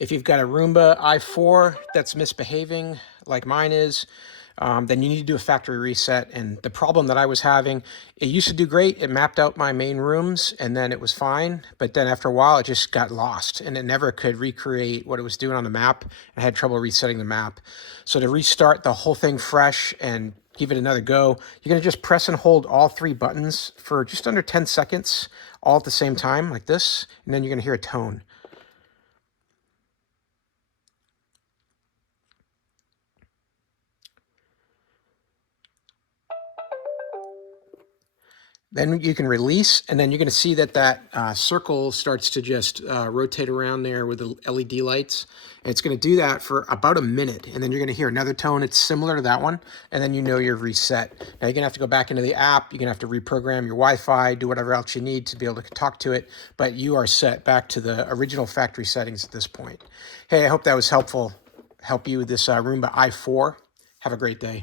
If you've got a Roomba i4 that's misbehaving like mine is, then you need to do a factory reset. And the problem that I was having, it used to do great. It mapped out my main rooms and then it was fine. But then after a while, it just got lost and it never could recreate what it was doing on the map. I had trouble resetting the map. So to restart the whole thing fresh and give it another go, you're gonna just press and hold all three buttons for just under 10 seconds, all at the same time like this. And then you're gonna hear a tone. Then you can release, and then you're going to see that circle starts to just rotate around there with the LED lights. And it's going to do that for about a minute, and then you're going to hear another tone. It's similar to that one, and then you know you're reset. Now you're going to have to go back into the app. You're going to have to reprogram your Wi-Fi, do whatever else you need to be able to talk to it, but you are set back to the original factory settings at this point. Hey, I hope that was helpful. Help you with this Roomba i4. Have a great day.